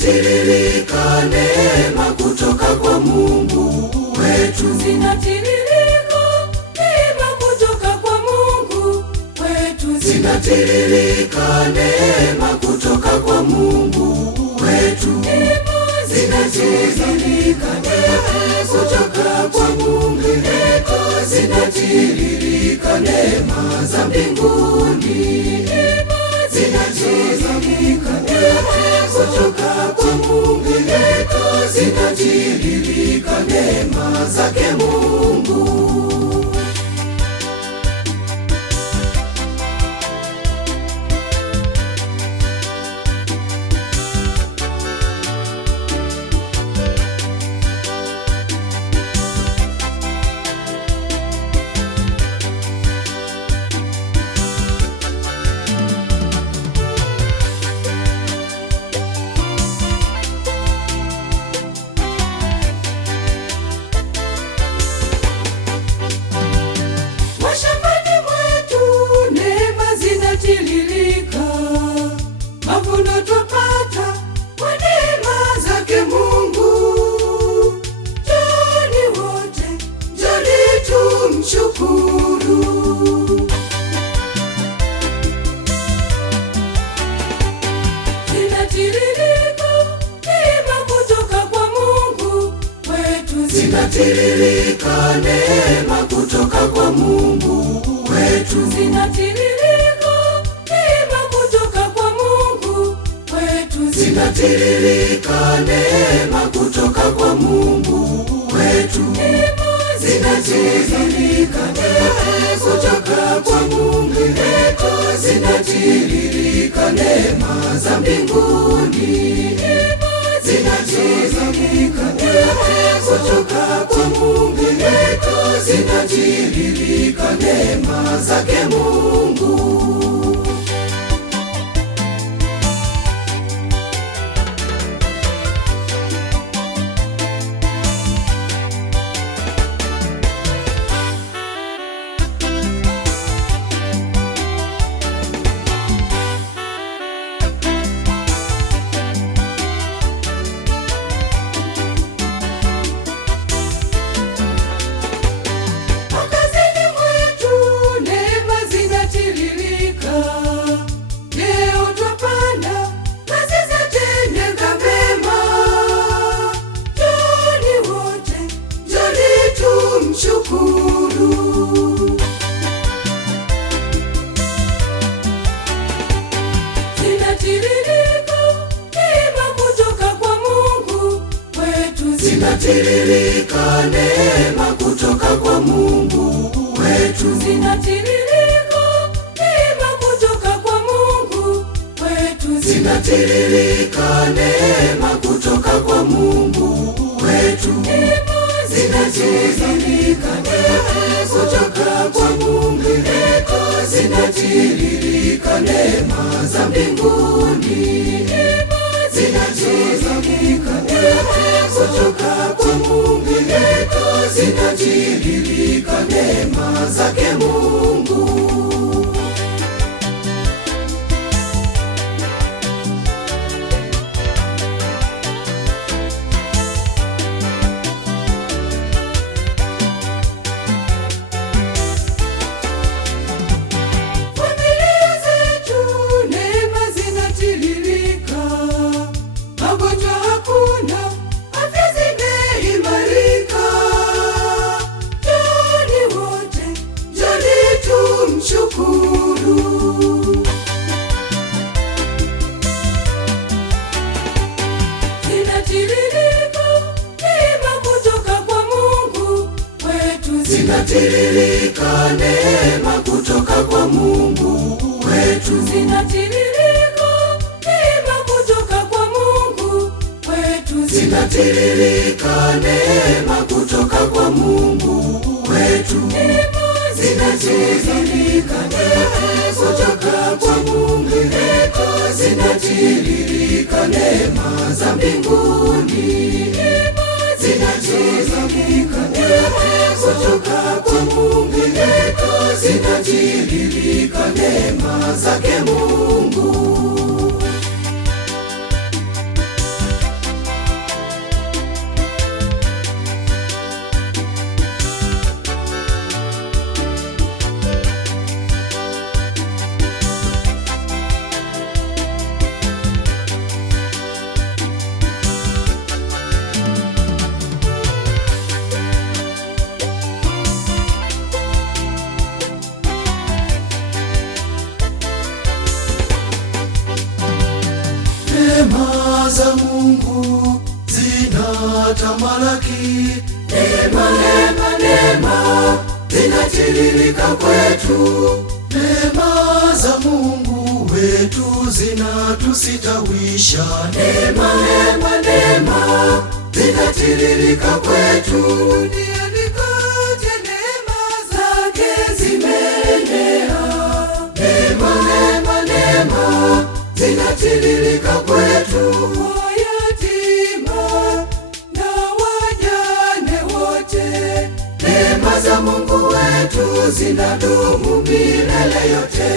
zinatiririka neema kutoka kwa Mungu wetu, zinatiririka neema kutoka kwa Mungu wetu, zinatiririka neema kutoka kwa Mungu wetu, zinatiririka neema kutoka kwa Mungu wetu, zinatiririka neema za mbinguni, zinatiririka neema kutoka kwa Mungu wetu, zinatiririka neema zake Mungu. Mavuno tupata kwa neema zake Mungu. Njoni wote, njoni tumshukuru. Zinatiririka neema kutoka kwa Mungu wetu, Zinatiririka neema kutoka kwa Mungu wetu, zinatiririka neema kutoka kwa Mungu wetu, zinatiririka neema kutoka kwa Mungu wetu, zinatiririka neema kutoka kwa Mungu wetu, zinatiririka neema za mbinguni, zinatiririka neema kutoka kwa Mungu wetu, zinatiririka neema zake Mungu. Zinatiririka neema kutoka kwa Mungu wetu, zinatiririka neema kutoka kwa Mungu wetu, zinatiririka neema kutoka kwa Mungu wetu, zinatiririka neema kutoka kwa Mungu wetu, zinatiririka neema za mbinguni, zinatiririka neema kutoka kwa Mungu wetu, zinatiririka neema zake Mungu. Familia zetu neema zinatiririka, magonjwa hakuna, afya zimeimarika. Njoni wote, njoni tumshukuru. Zinatiririka neema kutoka kwa Mungu wetu, Zinatiririka neema kutoka kwa Mungu wetu, zinatiririka neema kutoka kwa Mungu wetu, zinatiririka neema kutoka kwa Mungu wetu, zinatiririka neema kutoka kwa Mungu wetu, zinatiririka neema za mbinguni, zinatiririka neema kutoka kwa Mungu wetu, zinatiririka neema zake Mungu. za Mungu zinatamalaki. Neema, neema, neema zinatiririka kwetu. Neema za Mungu wetu zinatusitawisha. Neema, neema, neema zinatiririka kwetu. Duniani kote neema zake zimeenea. Neema, neema, neema zinatiririka kwetu. Wayatima na wajane wote, neema za Mungu wetu zinadumu milele yote.